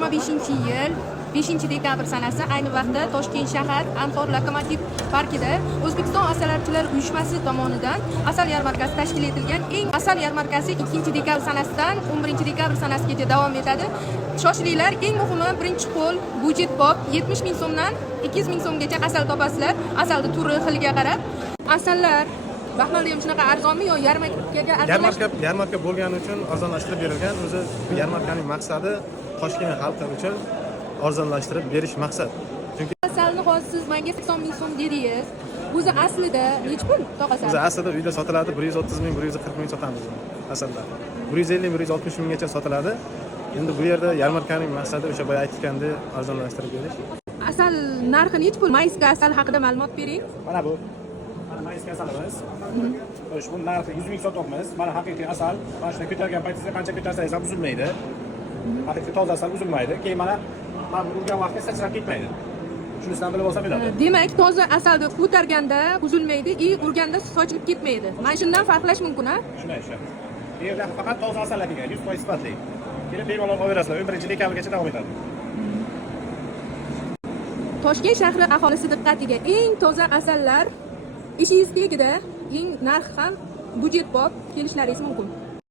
2025-yil 5-dekabr sanasi ayni vaqtda Toshkent shahar Anhor lokomotiv parkida O'zbekiston asalarichilar uyushmasi tomonidan asal yarmarkasi tashkil etilgan. Asal yarmarkasi 2-dekabr sanasidan 11-dekabr sanasigacha davom etadi. Shoshilinglar, eng muhimi birinchi qo'l budjetbop 70 ming so'mdan 200 ming so'mgacha asal topasizlar. Asalni turi xiliga qarab. Asallar Baxmalda ham shunaqa arzonmi yo yarmarkaga yarmarka bo'lgani uchun arzonlashtirib berilgan. O'zi bu yarmarkaning maqsadi Toshkent xalqi uchun arzonlashtirib berish maqsad. Chunki asalni hozir siz menga 80 ming so'm dedingiz. O'zi aslida necha pul tog'asal? O'zi aslida uyda sotiladi 130 ming, 140 ming sotamiz asallar. 150 160 minggacha sotiladi. Endi bu yerda yarmarkaning maqsadi o'sha boya aytgandek arzonlashtirib berish. Asal narxi necha pul? Mayska asal haqida ma'lumot bering. Mana bu. Mana mayska asalimiz. Bu narxi 100 ming sotyapmiz. Mana haqiqiy asal. Mana shuni ko'targan paytingizda qancha ko'tarsangiz ham uzilmaydi. Haqiqiy toza asal uzilmaydi. Keyin mana urgan vaqtda sachrab ketmaydi. Shunisidan bilib olsa bo'ladi. Demak, toza asalni ko'targanda uzilmaydi, urganda sochilib ketmaydi. Mana shundan farqlash mumkin-a? Shunday. Bu yerda faqat toza asallar kelgan, 100% sifatli. Kelib bemalol olaverasizlar. 11-dekabrgacha davom etadi. Toshkent shahri aholisi diqqatiga, eng toza asallar ishingiz tegida, eng narx ham budjetbop kelishlaringiz mumkin.